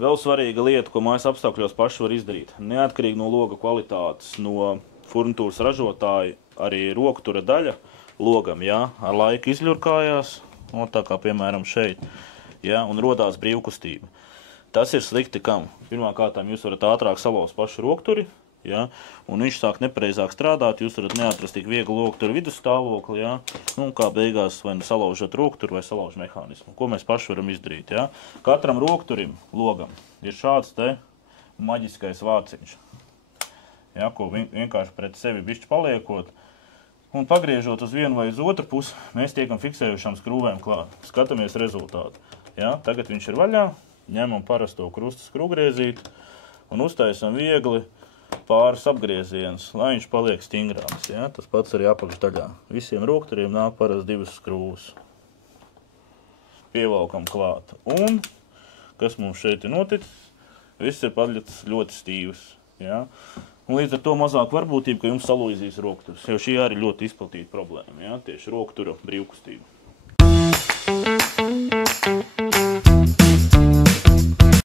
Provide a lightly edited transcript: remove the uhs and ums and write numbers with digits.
Vēl svarīga lieta, ko mājas apstākļos paši var izdarīt. Neatkarīgi no loga kvalitātes, no furnitūras ražotāja, arī roktura daļa logam, ja, ar laiku izļurkājās, tā kā piemēram šeit, ja, un rodās brīvkustība. Tas ir slikti kam? Pirmkārtām jūs varat ātrāk salauzt pašu rokturi, ja, un viņš sāk nepareizāk strādāt, jūs varat neatrast tik viegli rokturu vidusstāvokli, ja, kā beigās vai salaužat rokturu vai salauž mehānismu. Ko mēs paši varam izdarīt? Ja? Katram rokturim, logam, ir šāds te maģiskais vāciņš, ja, ko vienkārši pret sevi bišķi paliekot, un pagriežot uz vienu vai uz otru pusi, mēs tiekam fiksējušām skrūvēm klāt. Skatāmies rezultātu. Ja? Tagad viņš ir vaļā, ņemam parasto krustu skrūgriezīti un uztaisam viegli pāris apgriezienus, lai viņš paliek stingrāks. Ja? Tas pats arī apakšdaļā. Visiem rokturiem nāk parasti 2 skrūvas. Pievalkam klāt. Un, kas mums šeit ir noticis, viss ir paļķis ļoti stīvs. Ja? Un līdz ar to mazāk varbūtība, ka jums salūzīs rokturs. Jo šī arī ļoti izplatīta problēma. Ja? Tieši roktura brīvkustība.